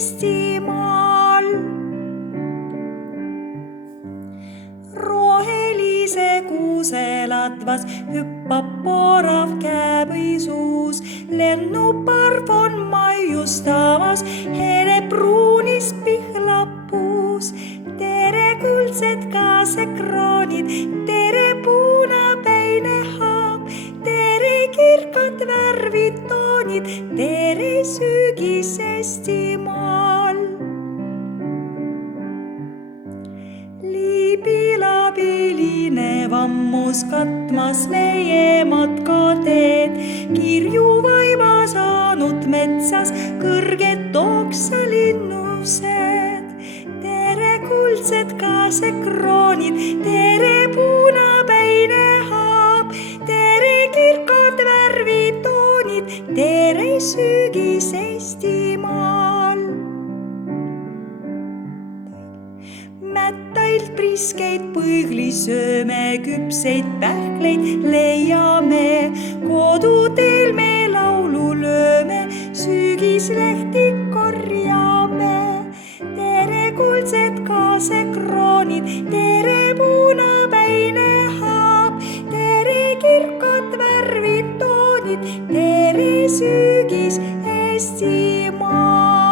Eestimaal. Rohelise kuuse latvas hüppab porav käepõisuus, lennuparv on maiustamas, hele pruunis pihlapuus. Tere kuldsed kaasekraanid, tere puunapäine haab, tere kirkad värvitoonid, tere sügis Eestimaal. Liibilabiline vammus katmas meie matkateed, kirju vaiba saanud metsas kõrged oksalinnused. Tere kuldsed kaasekraanid, tere puunapäine haab, tere kirkad värvitoonid, tere sügis Eestimaal. Mättailt priskeid põõgli sööme, küpseid pähkleid leiame, koduteel me laulu lööme, sügislehti korjame. Tere kuldsed kaasekraanid, tere puunapäine haab, tere kirkad värvitoonid, tere sügis Eestimaal.